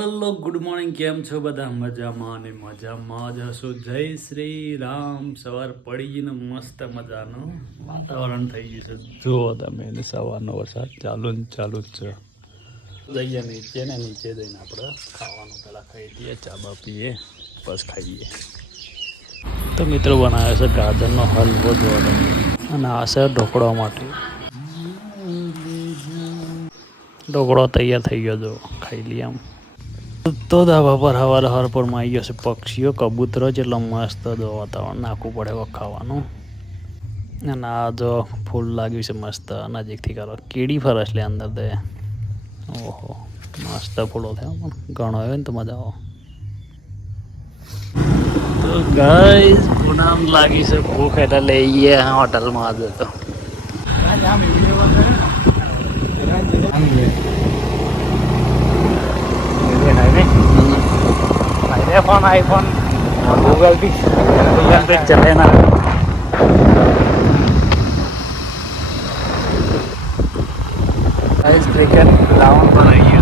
Hello good morning, કેમ છો બધા? મજામાં અને મજામાં જ હશો. જય શ્રી રામ. સવાર પડી ગઈને મસ્ત મજાનું વાતાવરણ થઈ ગયું છે. જુઓ તમે, એને સવારનો વરસાદ ચાલુ જ છે. જઈએ નીચે ને નીચે જઈને આપણે ખાવાનું પહેલાં ખાઈ દઈએ, ચા બા પીએ, બસ ખાઈએ. તો મિત્રો બનાવ્યો છે ગાજરનો હલવો, જોવો તમે, અને આ છે ઢોકળા માટે. ઢોકળો તૈયાર થઈ ગયો, જો ખાઈ લઈએ આમ. તો ધાબા પર હવાર પરમાં આવી ગયો છે પક્ષીઓ, કબૂતરો, જેટલો મસ્ત જો વાતાવરણ, નાખવું પડે ખાવાનું. અને આ જો ફૂલ લાગ્યું છે મસ્ત, નજીકથી કરો, કીડી ફરસ લે અંદર તે. ઓહો, મસ્ત ફૂલો થયા પણ ઘણો આવ્યો ને તો મજા આવો. તો ગાઈસ પૂનમ લાગી છે, ભૂખ એટલે લઈએ હોટલમાં આજે તો. आईफोन गूगल पे चले ना। क्रिकेट ग्राउंड पर रही है,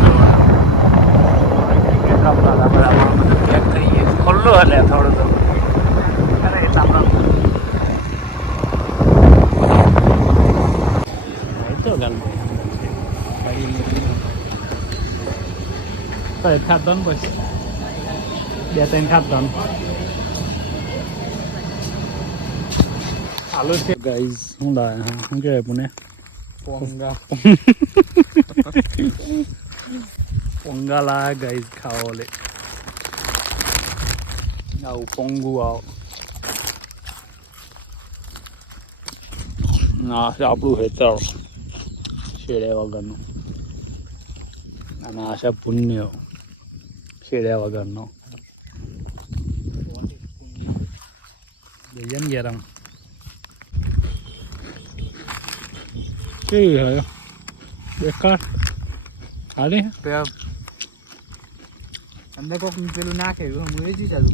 खुल्लू हले थोड़ा तो खाता पैसे બે ત્રણ ખાતા આલુ છે ગાઈઝ. શું લાવે? હા, શું કહેવાય પુણે? પોંગા. પોંગા લાવે ગાઈઝ, ખાવો લે. આવું પોંગું આવો. આ છે આપણું હેતર, શેડે વગરનું. અને આ છે પુણ્ય, શેડ્યા વગરનો. જઈએ ને ગેરમ કેવી હોય બેકાર હાલે અંદર કોક પેલું નાખે હું એ જ ચાલુ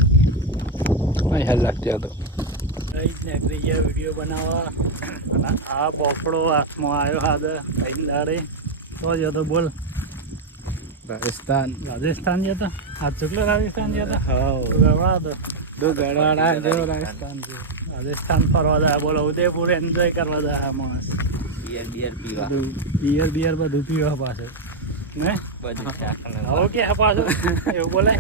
નહીં હાલ લાગતી હતો. વિડીયો બનાવવા અને આ બોફડો હાથમાં આવ્યો હાથે કઈ દાડે તો જ હતો. બોલ. રાજસ્થાન જતો આ ચુકલો રાજસ્થાન જતો. હા રાજસ્થાન ફરવા જાય. બોલો, ઉદયપુર એન્જોય કરવા જાય માણસ. બિયર બધું પીવા પાછળ ને હવે કે પાછું એવું બોલાય.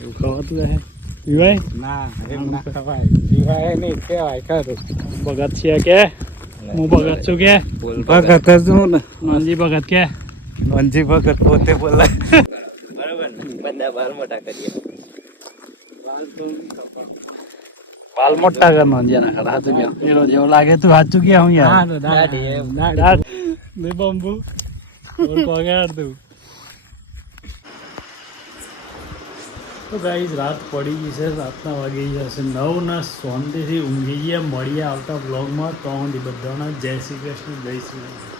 એવું ખવાતું રહે પીવાય ના? એમ ના ખવાય, પીવાય નહીં, કેવાય ખરું. ભગત છે કે હું ભગત છું કે? ભગત છું ને, નોનજી ભગત કે? નોનજી ભગત પોતે બોલાય. બરાબર ને, બધા બાલ મોટા કરીએ. બાલ મોટા કર નોંધ્યા ના ખરા. હાચું કે એનો જેવો લાગે તું સાચું કે હું યાર બંબુ પગાર તું. તો ગાઈઝ રાત પડી ગઈ છે, રાતના વાગી ગયા છે 9 ના. શાંતિથી ઊંઘી ગયા. મળીએ આવતા બ્લોગમાં. તો બધાના જય શ્રી કૃષ્ણ, જય શ્રી રામ.